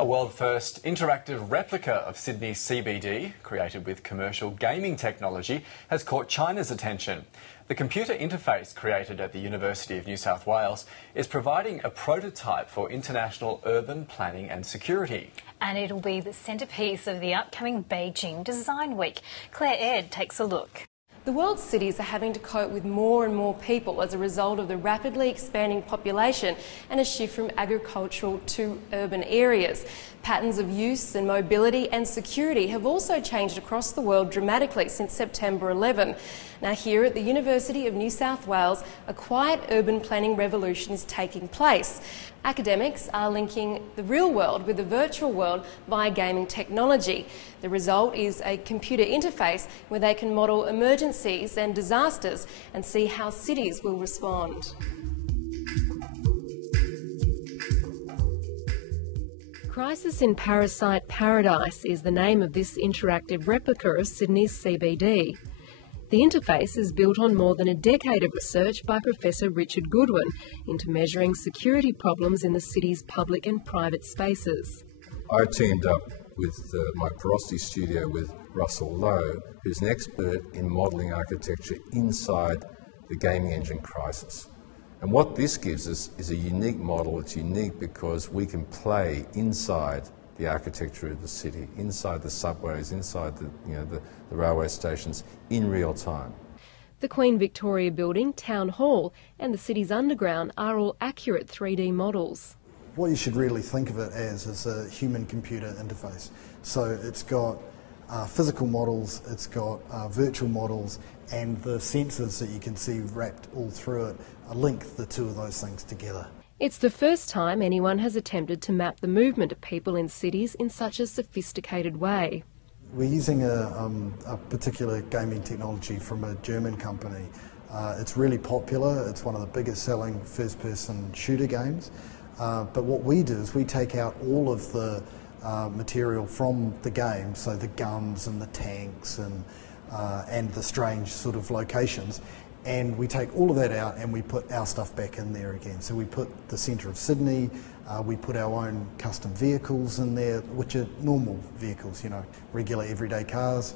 A world-first interactive replica of Sydney's CBD, created with commercial gaming technology, has caught China's attention. The computer interface created at the University of New South Wales is providing a prototype for international urban planning and security. And it'll be the centrepiece of the upcoming Beijing Design Week. Claire Aird takes a look. The world's cities are having to cope with more and more people as a result of the rapidly expanding population and a shift from agricultural to urban areas. Patterns of use and mobility and security have also changed across the world dramatically since September 11. Now here at the University of New South Wales, a quiet urban planning revolution is taking place. Academics are linking the real world with the virtual world via gaming technology. The result is a computer interface where they can model emergencies and disasters and see how cities will respond. Crysis in Parasite Paradise is the name of this interactive replica of Sydney's CBD. The interface is built on more than a decade of research by Professor Richard Goodwin into measuring security problems in the city's public and private spaces. I teamed up with my porosity studio with Russell Lowe, who's an expert in modelling architecture inside the gaming engine Crysis. And what this gives us is a unique model. It's unique because we can play inside the architecture of the city, inside the subways, inside the railway stations, in real time. The Queen Victoria Building, Town Hall and the city's underground are all accurate 3D models. What you should really think of it as is a human-computer interface. So it's got physical models, it's got virtual models, and the sensors that you can see wrapped all through it link the two of those things together. It's the first time anyone has attempted to map the movement of people in cities in such a sophisticated way. We're using a particular gaming technology from a German company. It's really popular, it's one of the biggest selling first-person shooter games. But what we do is we take out all of the material from the game, so the guns and the tanks and the strange sort of locations, and we take all of that out and we put our stuff back in there again. So we put the centre of Sydney, we put our own custom vehicles in there, which are normal vehicles, regular everyday cars,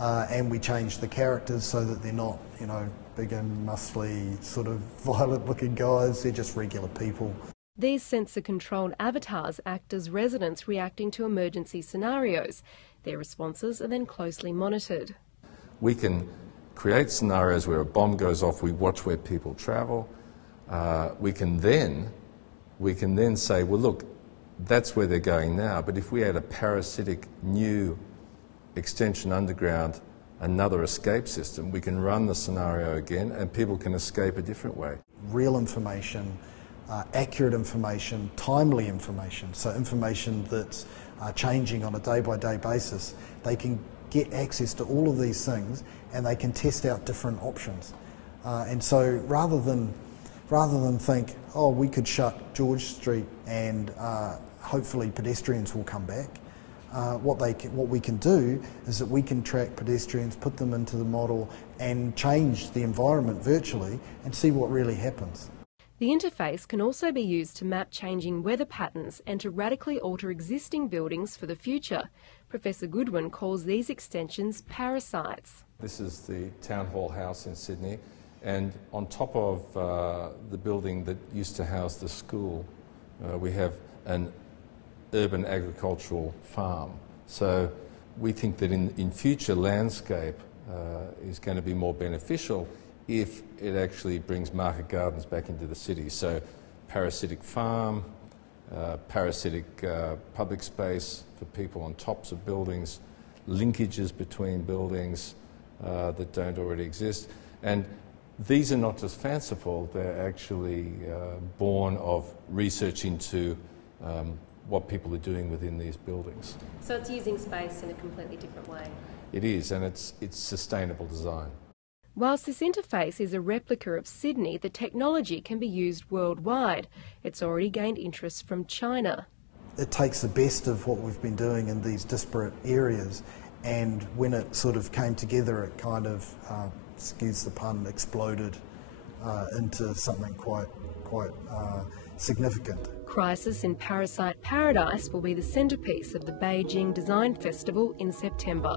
and we change the characters so that they're not, big and muscly, sort of violent-looking guys. They're just regular people. These sensor-controlled avatars act as residents reacting to emergency scenarios. Their responses are then closely monitored. We can create scenarios where a bomb goes off, we watch where people travel. We can then say, well, look, that's where they're going now, but if we add a parasitic new extension underground, another escape system, we can run the scenario again and people can escape a different way. Real information, accurate information, timely information, so information that's changing on a day-by-day basis. They can get access to all of these things and they can test out different options. And so rather than think, oh, we could shut George Street and hopefully pedestrians will come back, what we can do is that we can track pedestrians, put them into the model and change the environment virtually and see what really happens. The interface can also be used to map changing weather patterns and to radically alter existing buildings for the future. Professor Goodwin calls these extensions parasites. This is the Town Hall house in Sydney, and on top of the building that used to house the school, we have an urban agricultural farm. So we think that in future landscape is going to be more beneficial if it actually brings market gardens back into the city. So parasitic farm, parasitic public space for people on tops of buildings, linkages between buildings that don't already exist. And these are not just fanciful, they're actually born of research into what people are doing within these buildings. So it's using space in a completely different way. It is, and it's sustainable design. Whilst this interface is a replica of Sydney, the technology can be used worldwide. It's already gained interest from China. It takes the best of what we've been doing in these disparate areas, and when it sort of came together, it kind of, excuse the pun, exploded into something quite significant. Crysis in Parasite Paradise will be the centrepiece of the Beijing Design Festival in September.